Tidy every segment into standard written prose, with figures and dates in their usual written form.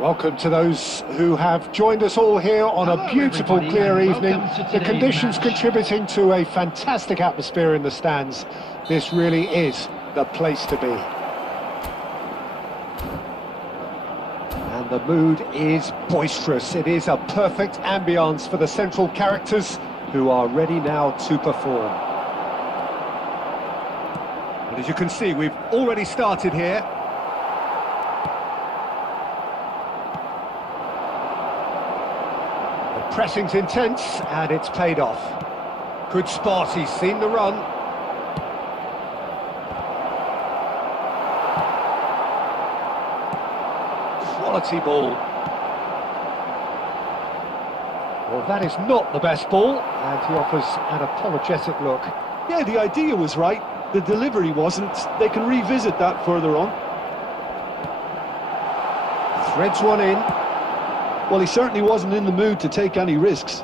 Welcome to those who have joined us all here on a beautiful, clear evening. The conditions contributing to a fantastic atmosphere in the stands. This really is the place to be. And the mood is boisterous. It is a perfect ambience for the central characters who are ready now to perform. And as you can see, we've already started here. Pressing's intense, and it's paid off. Good spot, he's seen the run. Quality ball. Well, that is not the best ball, and he offers an apologetic look. Yeah, the idea was right, the delivery wasn't. They can revisit that further on. Threads one in. Well, he certainly wasn't in the mood to take any risks.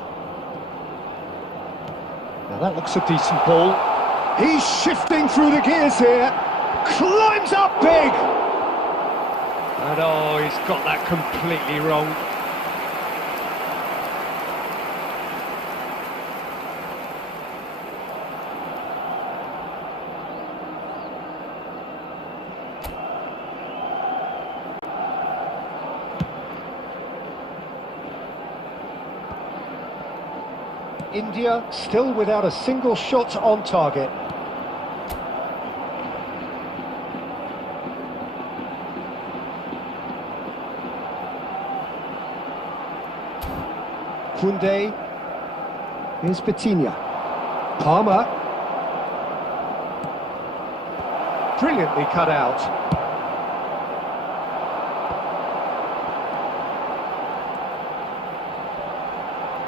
Now that looks a decent ball. He's shifting through the gears here. Climbs up big! And oh, he's got that completely wrong. India still without a single shot on target. Kunde. Here's Vitinha. Palmer. Brilliantly cut out.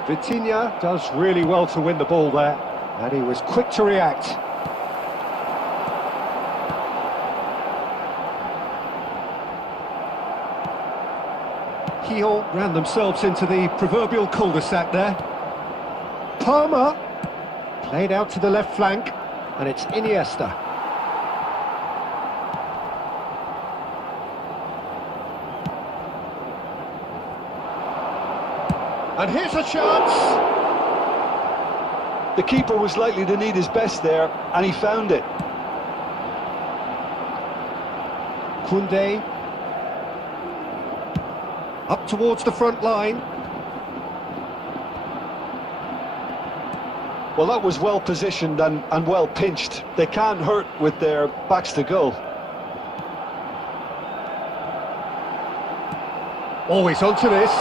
Vitinha does really well to win the ball there, and he was quick to react. Heel ran themselves into the proverbial cul-de-sac there. Palmer played out to the left flank, and it's Iniesta. And here's a chance! The keeper was likely to need his best there, and he found it. Kunde. Up towards the front line. Well, that was well positioned and well pinched. They can't hurt with their backs to goal. Always onto this.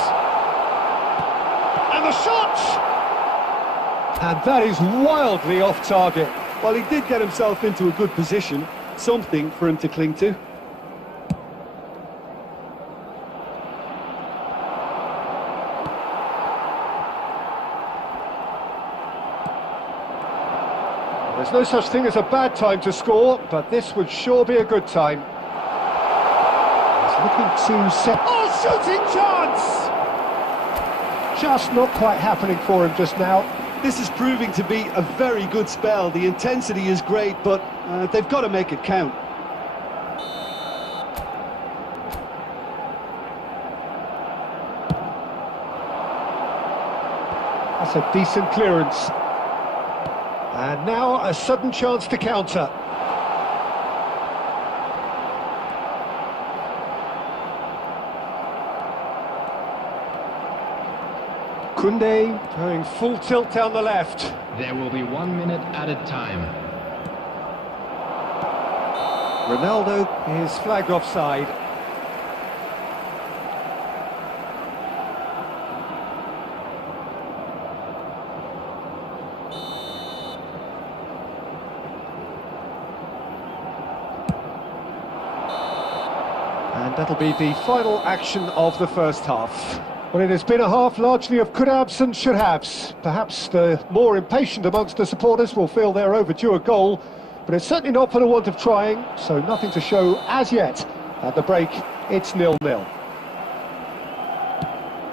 And the shot! And that is wildly off target. Well, he did get himself into a good position, something for him to cling to. There's no such thing as a bad time to score, but this would sure be a good time. He's looking to set... Oh, shooting chance! Just not quite happening for him just now. This is proving to be a very good spell. The intensity is great, but they've got to make it count. That's a decent clearance. And now a sudden chance to counter. Kunde going full tilt down the left. There will be 1 minute added time. Ronaldo is flagged offside. And that'll be the final action of the first half. Well, it has been a half largely of could-haves and should-haves. Perhaps the more impatient amongst the supporters will feel they're overdue a goal, but it's certainly not for the want of trying, so nothing to show as yet. At the break, it's 0-0.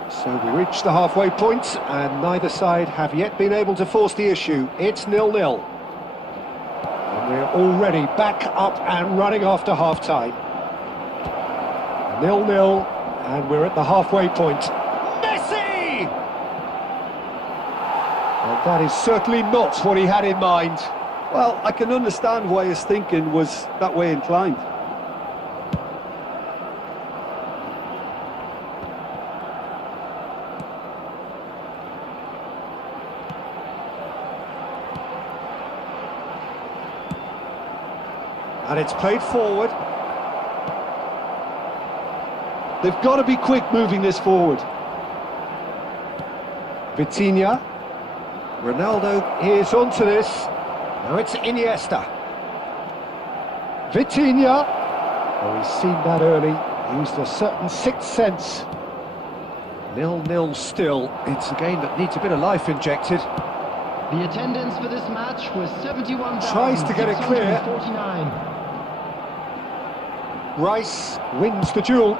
So we reach the halfway point, and neither side have yet been able to force the issue. It's 0-0. And we're already back up and running after half-time. 0-0, and we're at the halfway point. Messi! And that is certainly not what he had in mind. Well, I can understand why his thinking was that way inclined. And it's played forward. They've got to be quick moving this forward. Vitinha. Ronaldo is onto this. Now it's Iniesta. Vitinha. Oh, he's seen that early. Used a certain sixth sense. 0-0 still. It's a game that needs a bit of life injected. The attendance for this match was 71,649. Tries to get it clear. Rice wins the duel.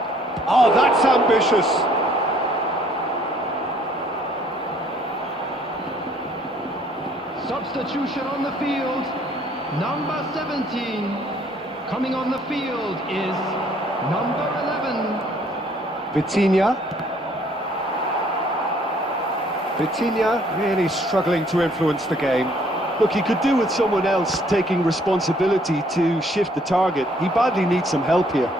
Oh, that's ambitious. Substitution on the field. Number 17. Coming on the field is number 11. Vitinha. Vitinha really struggling to influence the game. Look, he could do with someone else taking responsibility to shift the target. He badly needs some help here.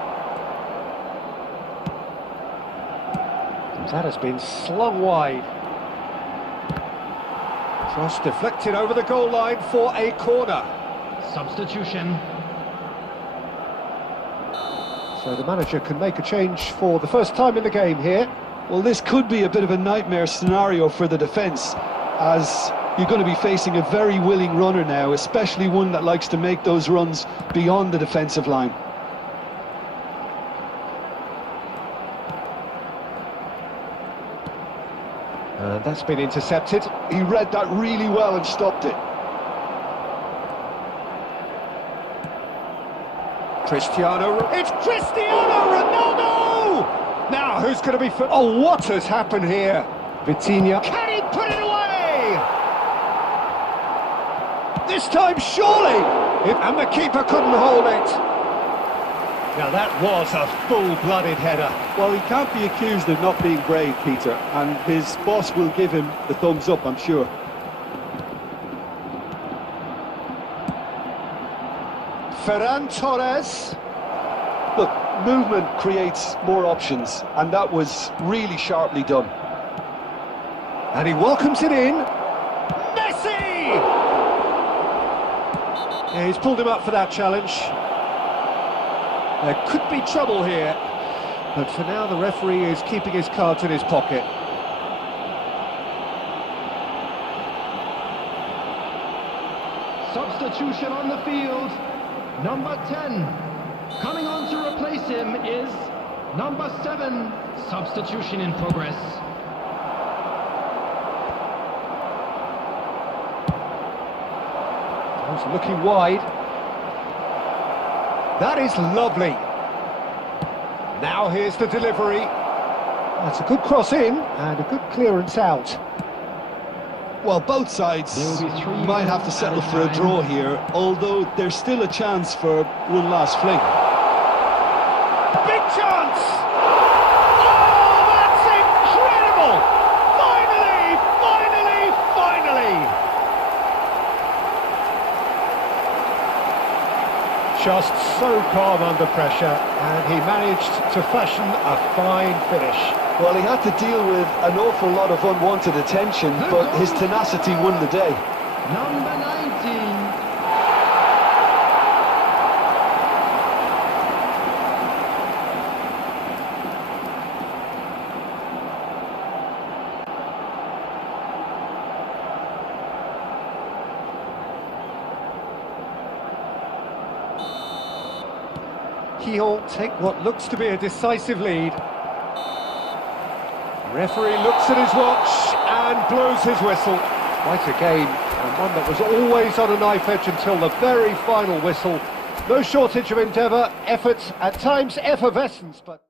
That has been slung wide. Cross deflected over the goal line for a corner. Substitution. So the manager can make a change for the first time in the game here. Well, this could be a bit of a nightmare scenario for the defence, as you're going to be facing a very willing runner now, especially one that likes to make those runs beyond the defensive line. And that's been intercepted. He read that really well and stopped it. It's Cristiano Ronaldo! Now, who's going to be... Oh, what has happened here? Vitinha. Can he put it away? This time, surely! And the keeper couldn't hold it. Now, that was a full-blooded header. Well, he can't be accused of not being brave, Peter, and his boss will give him the thumbs up, I'm sure. Ferran Torres. Look, movement creates more options, and that was really sharply done. And he welcomes it in. Messi! Yeah, he's pulled him up for that challenge. There could be trouble here, but for now the referee is keeping his cards in his pocket. Substitution on the field. Number 10. Coming on to replace him is number 7. Substitution in progress. He's looking wide. That is lovely. Now here's the delivery. That's a good cross in and a good clearance out. Well, both sides might have to settle for a draw here, although there's still a chance for one last fling. Big chance! Oh, that's incredible! Finally, finally, finally! Just so calm under pressure, and he managed to fashion a fine finish. Well, he had to deal with an awful lot of unwanted attention, but his tenacity won the day. Number 19. He'll take what looks to be a decisive lead. Referee looks at his watch and blows his whistle. Quite a game, and one that was always on a knife edge until the very final whistle. No shortage of endeavour, effort, at times effervescence, but...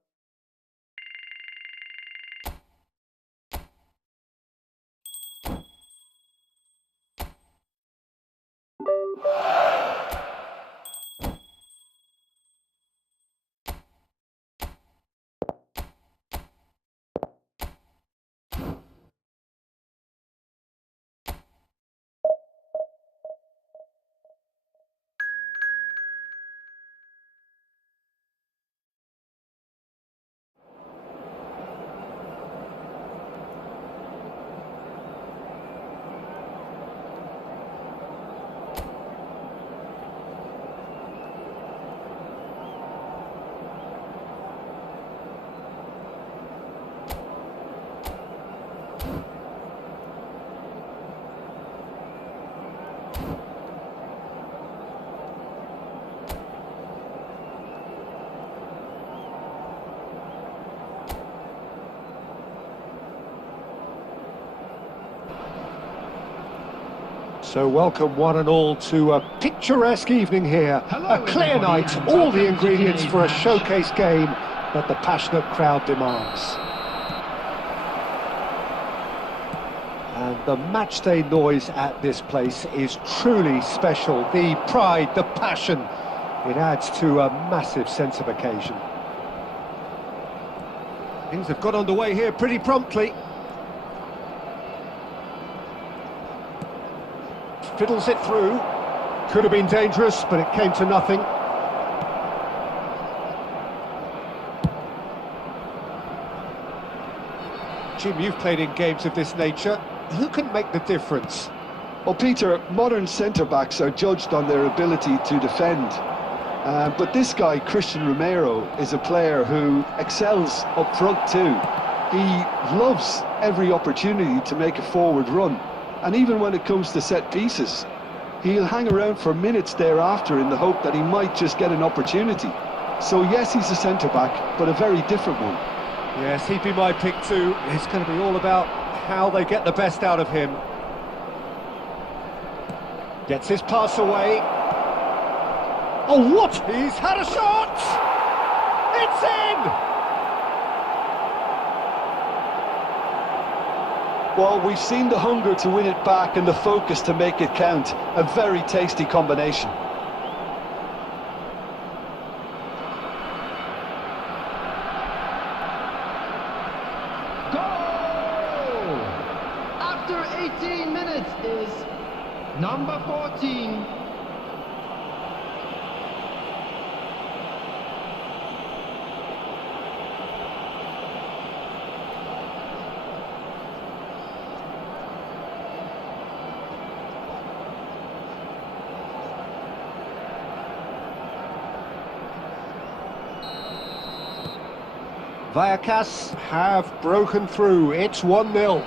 So welcome one and all to a picturesque evening here. A clear night, all the ingredients for a showcase game that the passionate crowd demands. And the matchday noise at this place is truly special. The pride, the passion, it adds to a massive sense of occasion. Things have got underway here pretty promptly. Fiddles it through. Could have been dangerous, but it came to nothing. Jim, you've played in games of this nature. Who can make the difference? Well, Peter, modern centre-backs are judged on their ability to defend. But this guy, Christian Romero, is a player who excels up front too. He loves every opportunity to make a forward run. And even when it comes to set pieces, he'll hang around for minutes thereafter in the hope that he might just get an opportunity. So yes, he's a centre-back, but a very different one. Yes, he'd be my pick too. It's going to be all about how they get the best out of him. Gets his pass away. Oh, what? He's had a shot! It's in! Well, we've seen the hunger to win it back and the focus to make it count. A very tasty combination. Goal! After 18 minutes is number 14. Vallecas have broken through. It's 1-0.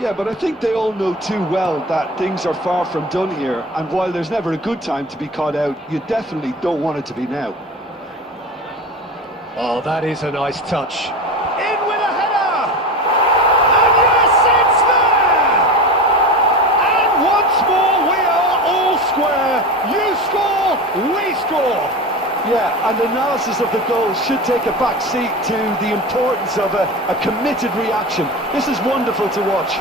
Yeah, but I think they all know too well that things are far from done here, and while there's never a good time to be caught out, you definitely don't want it to be now. Oh, that is a nice touch. In with a header! And yes, it's there! And once more we are all square. You score, we score. Yeah, and analysis of the goal should take a back seat to the importance of a committed reaction. This is wonderful to watch.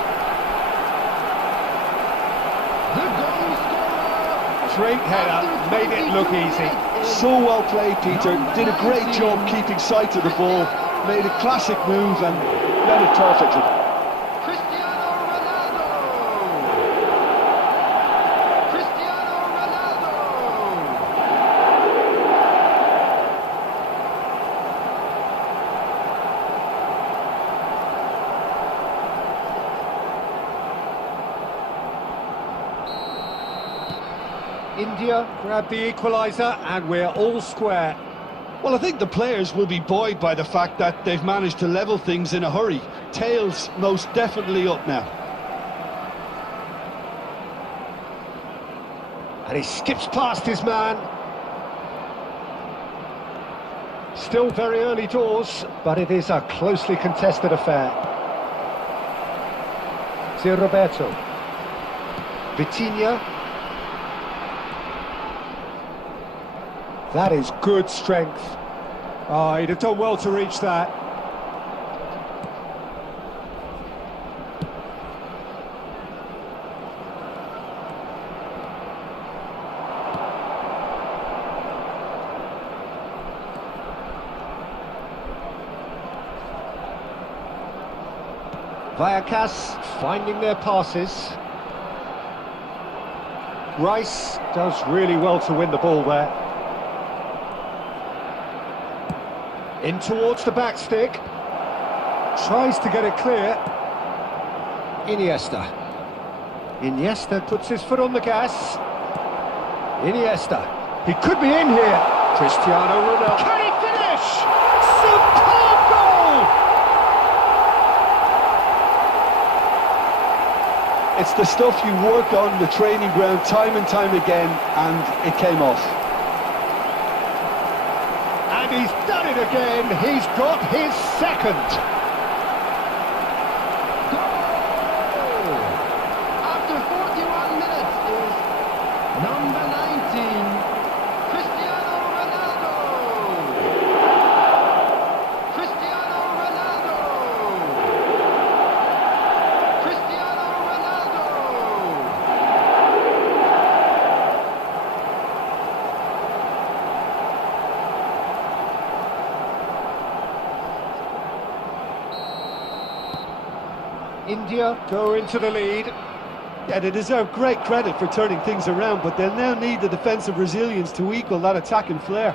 The goal scorer! Great header, made it look easy. So well played, Peter. Did a great job keeping sight of the ball. Made a classic move and read it perfectly. Cristiano Ronaldo! Cristiano Ronaldo! India grab the equaliser and we're all square. Well, I think the players will be buoyed by the fact that they've managed to level things in a hurry. Tails most definitely up now. And he skips past his man. Still very early doors, but it is a closely contested affair. Zé Roberto. Vitinha. That is good strength. Oh, he'd have done well to reach that. Vallecas finding their passes. Rice does really well to win the ball there. In towards the back stick. Tries to get it clear. Iniesta. Iniesta puts his foot on the gas. Iniesta. He could be in here. Cristiano Ronaldo. Can he finish? Superb goal! It's the stuff you work on the training ground time and time again, and it came off. And he's done it again. He's got his second. Goal! After 41 minutes is number 19, Cristiano Ronaldo! Cristiano Ronaldo! Cristiano Ronaldo! India go into the lead. Yeah, they deserve great credit for turning things around, but they'll now need the defensive resilience to equal that attacking flair.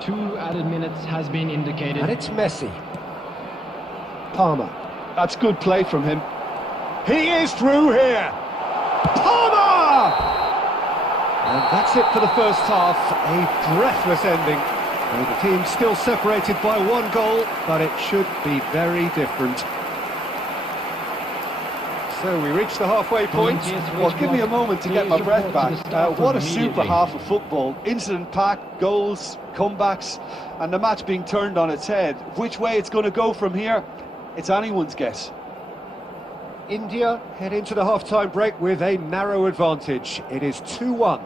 Two added minutes has been indicated. And it's Messi. Palmer. That's good play from him. He is through here. Palmer! And that's it for the first half. A breathless ending. Well, the team's still separated by 1 goal, but it should be very different. So we reach the halfway point. Well, give me a moment to get my breath back. What a super half of football. Incident-packed, goals, comebacks, and the match being turned on its head. Which way it's going to go from here, it's anyone's guess. India head into the half-time break with a narrow advantage. It is 2-1.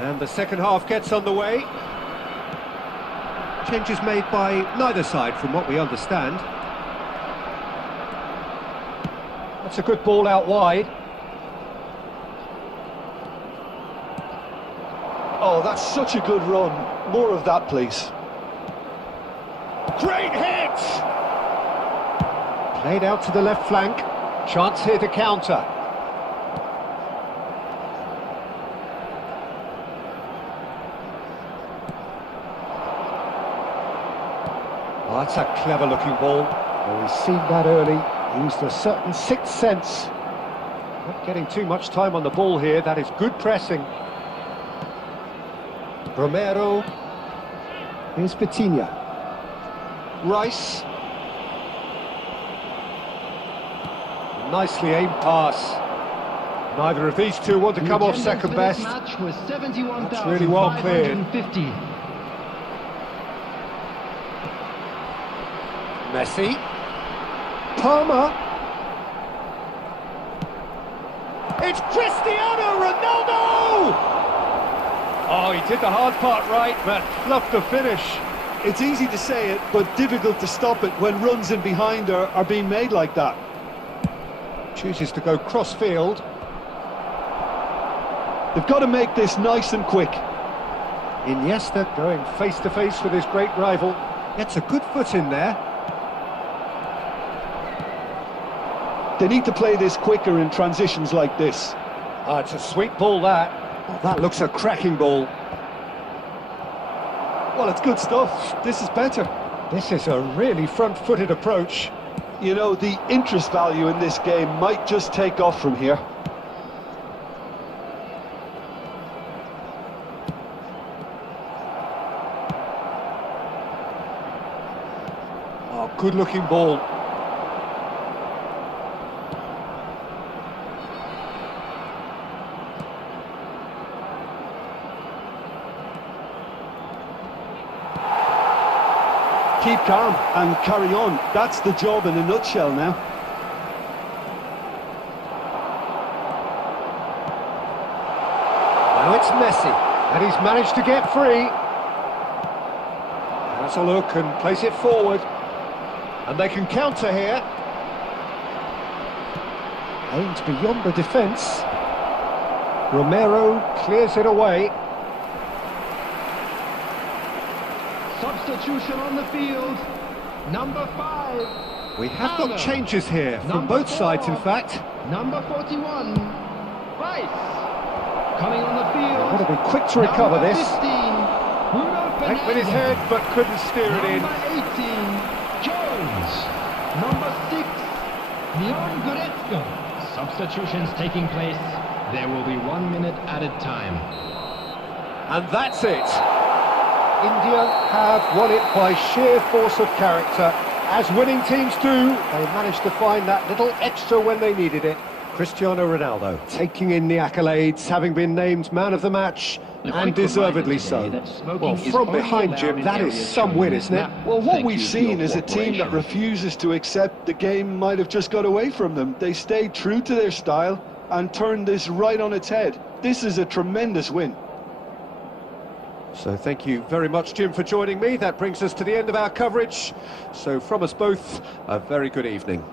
And the second half gets underway. Changes made by neither side from what we understand. That's a good ball out wide. Oh, that's such a good run. More of that, please. Great hit! Played out to the left flank. Chance here to counter. Oh, that's a clever-looking ball. Well, he's seen that early. Used a certain sixth sense. Not getting too much time on the ball here. That is good pressing. Romero. Here's Vitinha. Rice. Nicely aimed pass. Neither of these two want to come off second best. That's really well cleared. Messi. Palmer. It's Cristiano Ronaldo! Oh, he did the hard part right, but fluffed the finish. It's easy to say it, but difficult to stop it when runs in behind are being made like that. Chooses to go cross-field. They've got to make this nice and quick. Iniesta going face-to-face with his great rival. Gets a good foot in there. They need to play this quicker in transitions like this. Ah, it's a sweet ball, that. Oh, that looks a cracking ball. Well, it's good stuff. This is better. This is a really front-footed approach. You know, the interest value in this game might just take off from here. Oh, good-looking ball. Keep calm and carry on. That's the job in a nutshell now. Now it's Messi, and he's managed to get free. Has a look and plays it forward. And they can counter here. Aimed beyond the defence. Romero clears it away. Substitution on the field, number 5. We have got changes here from both sides, in fact. Number 41, Rice. Coming on the field. Got to be quick to recover number this. 15, Bruno Went with his head, but couldn't steer it in. Number 18, Jones. Number 6, Leon Goretzka. Substitutions taking place. There will be 1 minute added time. And that's it. India have won it by sheer force of character. As winning teams do, they managed to find that little extra when they needed it. Cristiano Ronaldo taking in the accolades, having been named man of the match, and deservedly so. Well, from behind, Jim, that is some win, isn't it? Well, what we've seen is a team that refuses to accept the game might have just got away from them. They stayed true to their style, and turned this right on its head. This is a tremendous win. So thank you very much, Jim, for joining me. That brings us to the end of our coverage. So from us both, a very good evening.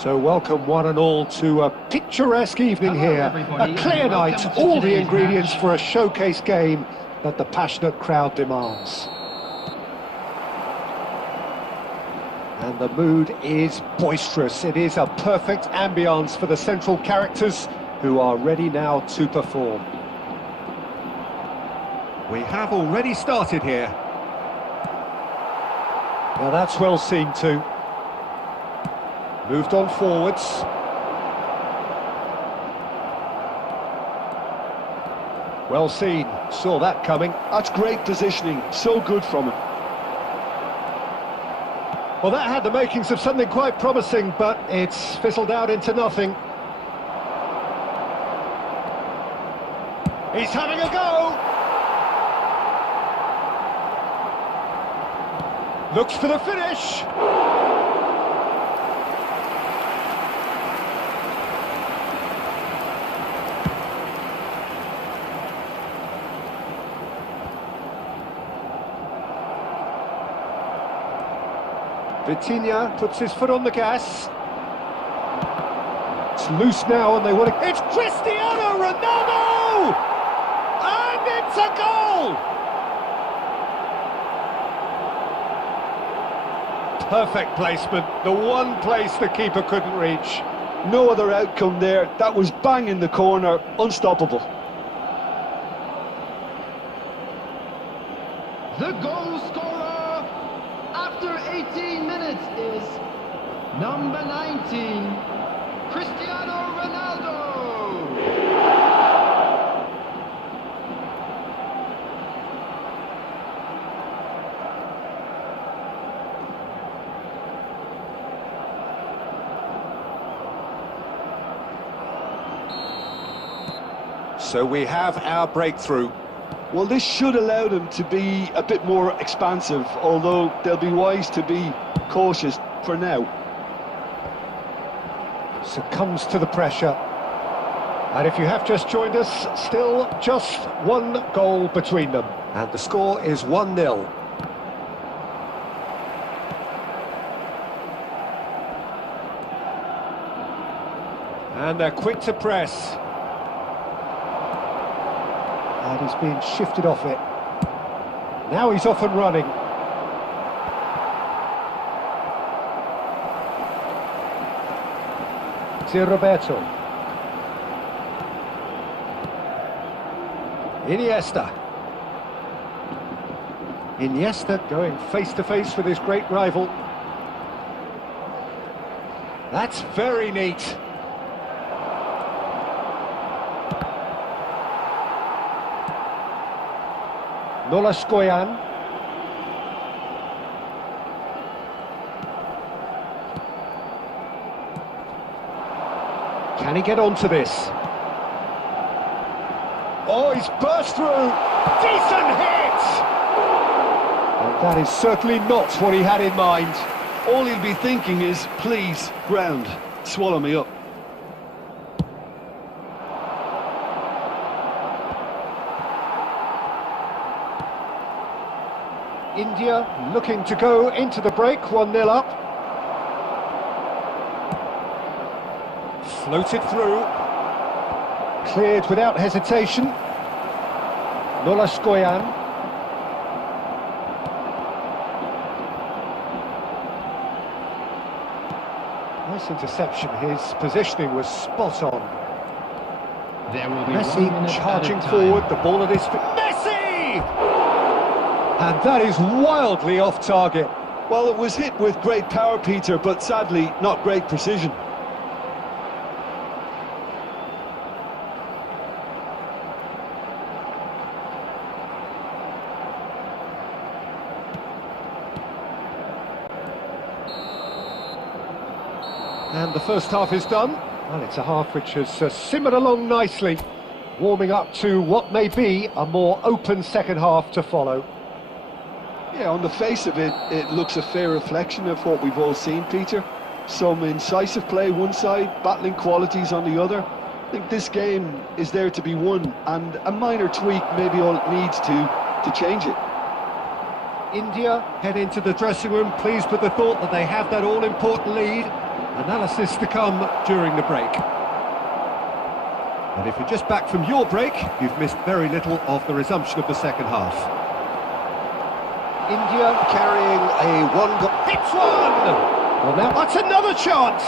So welcome one and all to a picturesque evening Hello, here. everybody, A clear and night, welcome to all the today's ingredients match. for a showcase game that the passionate crowd demands. And the mood is boisterous. It is a perfect ambience for the central characters who are ready now to perform. We have already started here. Now that's well seen too. Moved on forwards. Well seen, saw that coming. That's great positioning, so good from him. Well, that had the makings of something quite promising, but it's fizzled out into nothing. He's having a go! Looks for the finish! Vitinha puts his foot on the gas. It's loose now and they want to... It's Cristiano Ronaldo! And it's a goal! Perfect placement, the one place the keeper couldn't reach. No other outcome there. That was bang in the corner, unstoppable. The goal scorer after 18 minutes is number 19, Cristiano Ronaldo. So we have our breakthrough. Well, this should allow them to be a bit more expansive, although they'll be wise to be cautious for now. Succumbs to the pressure. And if you have just joined us, still just one goal between them. And the score is 1-0. And they're quick to press. And he's being shifted off it. Now he's off and running. Roberto. Iniesta. Iniesta going face to face with his great rival. That's very neat. Nolaskoyan. Can he get onto this? Oh, he's burst through! Decent hit! And that is certainly not what he had in mind. All he'll be thinking is, please, ground, swallow me up. India looking to go into the break, 1-0 up. Floated through. Cleared without hesitation. Nolaskoyan. Nice interception, his positioning was spot on. There will be Messi 1 minute charging added time. forward, the ball at his feet. Messi! And that is wildly off target. Well, it was hit with great power, Peter, but sadly, not great precision. And the first half is done. Well, it's a half which has simmered along nicely, warming up to what may be a more open second half to follow. Yeah, on the face of it, it looks a fair reflection of what we've all seen, Peter. Some incisive play one side, battling qualities on the other. I think this game is there to be won, and a minor tweak maybe all it needs to change it. India head into the dressing room pleased with the thought that they have that all-important lead. Analysis to come during the break. And if you're just back from your break, you've missed very little of the resumption of the second half. India carrying a one-goal... Hits one! Well, now that's another chance!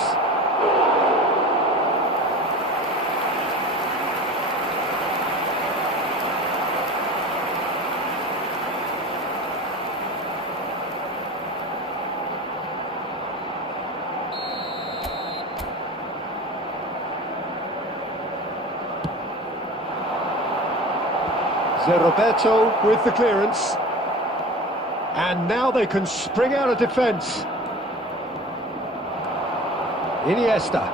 Roberto with the clearance, and now they can spring out of defence. Iniesta.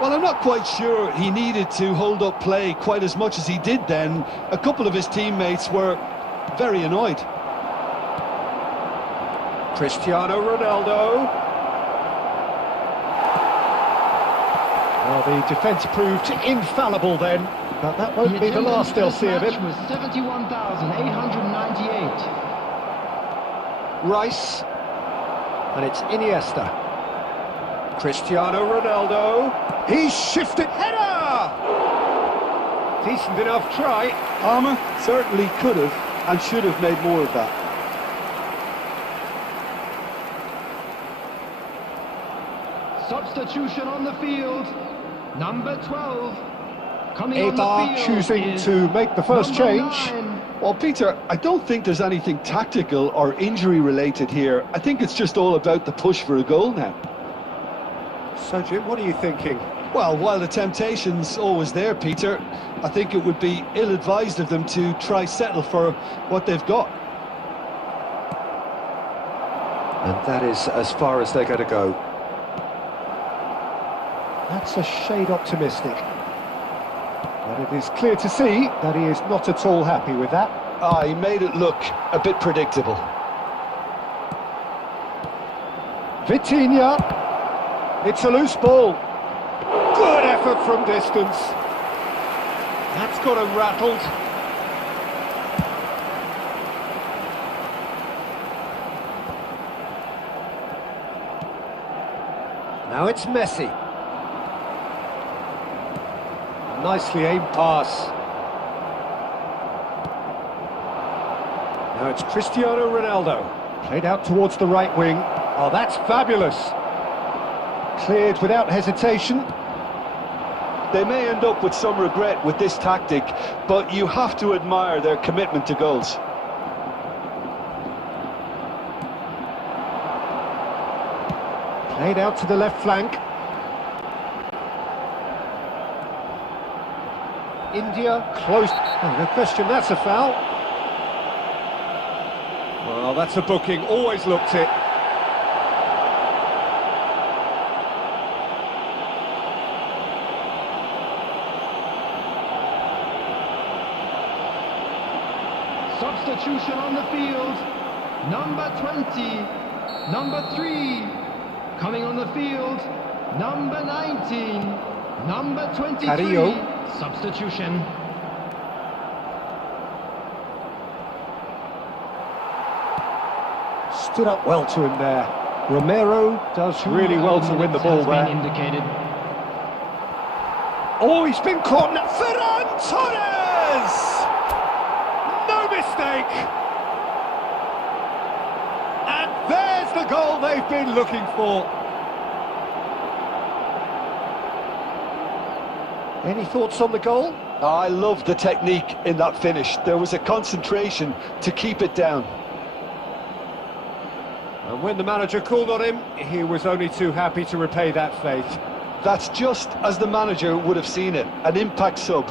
Well, I'm not quite sure he needed to hold up play quite as much as he did then. A couple of his teammates were very annoyed. Cristiano Ronaldo. Well, the defence proved infallible then. But that won't be the last they'll see of him. Was 71,898. Rice. And it's Iniesta. Cristiano Ronaldo. He's shifted. Header! Decent enough try. Armour certainly could have and should have made more of that. Substitution on the field. Number 12. Coming on the field choosing to make the first change. 9. Well, Peter, I don't think there's anything tactical or injury related here. I think it's just all about the push for a goal now. So, Jim, what are you thinking? Well, while the temptation's always there, Peter, I think it would be ill-advised of them to try settle for what they've got. And that is as far as they're going to go. That's a shade optimistic. But it is clear to see that he is not at all happy with that. He made it look a bit predictable. Vitinha. It's a loose ball. Good effort from distance. That's got him rattled. Now it's Messi. Nicely aimed pass. Now it's Cristiano Ronaldo. Played out towards the right wing. Oh, that's fabulous. Cleared without hesitation. They may end up with some regret with this tactic, but you have to admire their commitment to goals. Played out to the left flank. India close. Oh, no question, that's a foul. Well, that's a booking. Always looked it. Substitution on the field. Number 20. Number 3. Coming on the field. Number 19. Number 23. Carrillo. Substitution. Stood up well to him there. Romero does really well to win the ball there. Indicated. Oh, he's been caught now. Ferran Torres! No mistake! And there's the goal they've been looking for. Any thoughts on the goal? I love the technique in that finish. There was a concentration to keep it down. And when the manager called on him, he was only too happy to repay that faith. That's just as the manager would have seen it, an impact sub.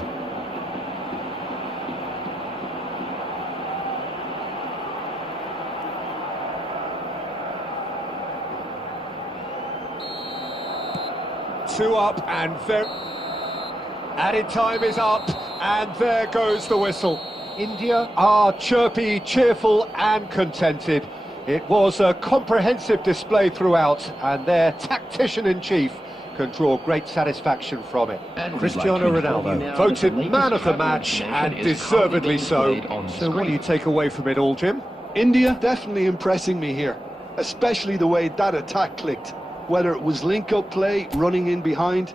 Two up and very... Added time is up, and there goes the whistle. India are chirpy, cheerful and contented. It was a comprehensive display throughout, and their tactician-in-chief can draw great satisfaction from it. And we'd Cristiano like to inform you Ronaldo, now voted that the man of latest the travel match, information and is deservedly currently being so. displayed on So what do screen. you take away from it all, Jim? India definitely impressing me here, especially the way that attack clicked. Whether it was link-up play, running in behind.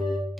You